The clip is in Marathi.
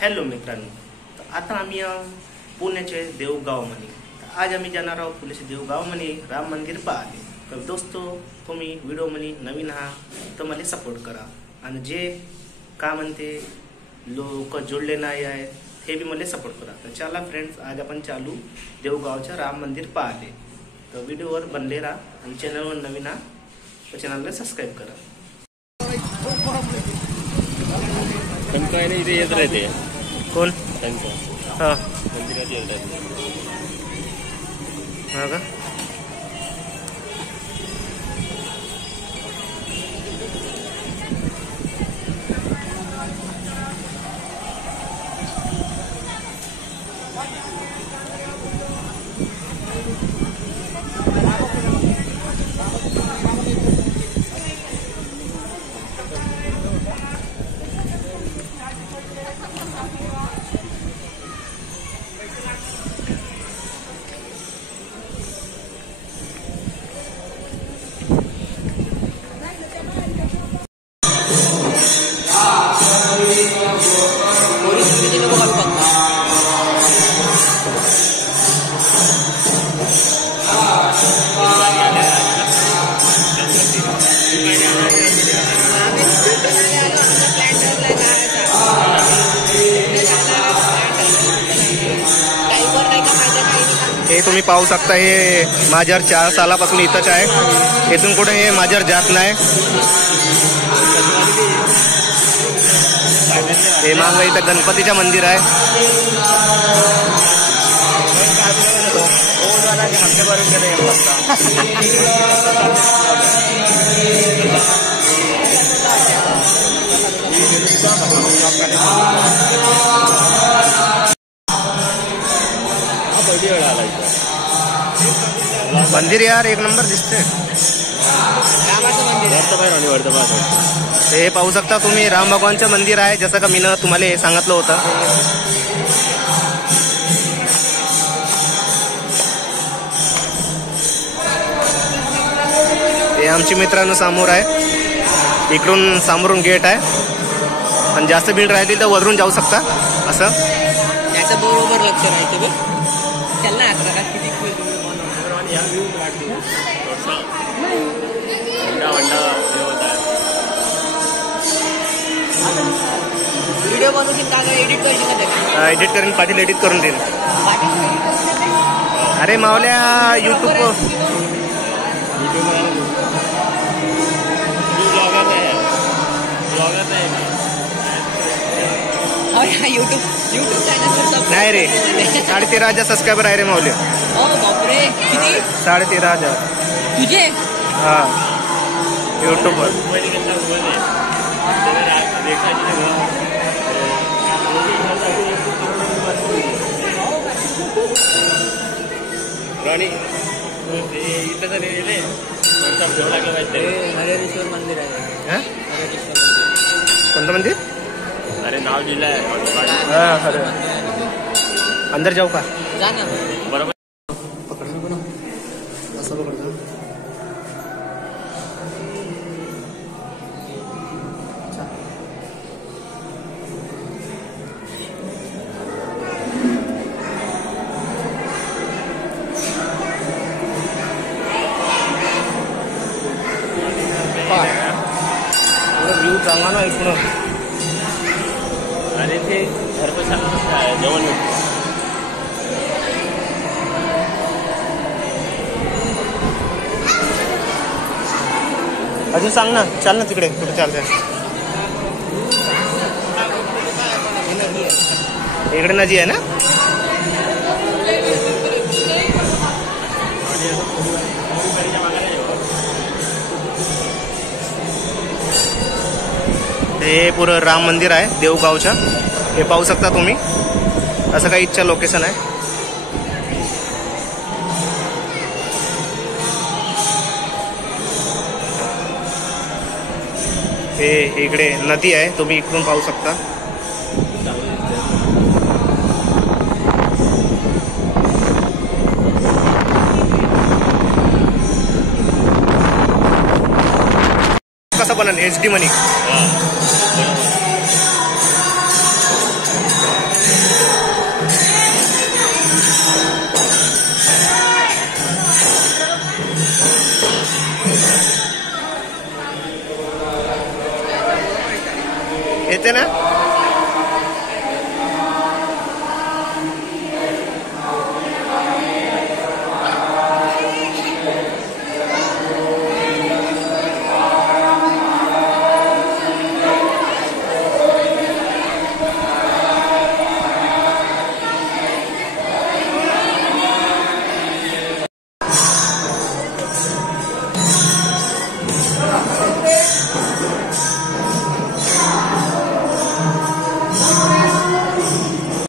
हॅलो मित्रांनो, आता आम्ही पुण्याचे देऊळगावमध्ये आज आम्ही जाणार आहोत पुण्याचे देऊळगावमध्ये राम मंदिर पाहायला. तर दोस्तो, तुम्ही व्हिडिओमध्ये नवीन आहात तर मला सपोर्ट करा आणि जे का म्हणते लोक जोडले नाही आहेत हे बी मला सपोर्ट करा. तर चला फ्रेंड्स, आज आपण चालू देऊळगावच्या राम मंदिर पाहायला. तर व्हिडिओवर बनले राहा आणि चॅनलवर नवीन आहात तर चॅनलला सबस्क्राईब करा. इथे येत राहते कोण? हां मंदिरात येत राहते. हा का? हे तुम्ही पाहू शकता, हे माझ्यावर 4 सालापासून इथंच आहे. इथून कुठे हे माझ्यावर जात नाही. हे मागं इथं गणपतीचं मंदिर आहे. मंदिर यार एक नंबर दिसते. हे पाहू शकता तुम्ही, राम भगवानचं मंदिर आहे, जसं का मी तुम्हाला सांगितलं होतं. हे आमची मित्रांनो समोर आहे, इकडून समोरून गेट आहे आणि जास्त भीड राहिली तर वरून जाऊ शकता. असं त्याचं बरोबर लक्ष राहतं बघ. त्याला किती व्हिडिओ बनवशील का? एडिट करशील का? एडिट करून पाटील एडिट करून देईल. अरे मावल्या युट्यूब नाही रे. 13,500 सबस्क्रायबर आहे रे मावल्या. बापरे, किती? 13,500 तुझे? हा, युट्यूबवर. इथं लागलं पाहिजे. हरेश्वर मंदिर आहे. कोणतं मंदिर? अरे नाव लिहिलं आहे. हा खरं. अंदर जाऊ का? जा ना. बरोबर. पकडा ना, असं पकडा. व्ह्यू चांगला ना ऐकून. आणि ते घरपोच जेवण अजून सांग ना. चाल ना तिकडे, कुठे चालतंय? इकडे नदी आहे ना. हे पुरं राम मंदिर आहे देऊळगावच्या. हे पाहू शकता तुम्ही. असं काही इच्छा लोकेशन आहे. हे इकडे नदी आहे, तुम्ही इकडून पाहू शकता. कसं बनल HD मनी. येते ना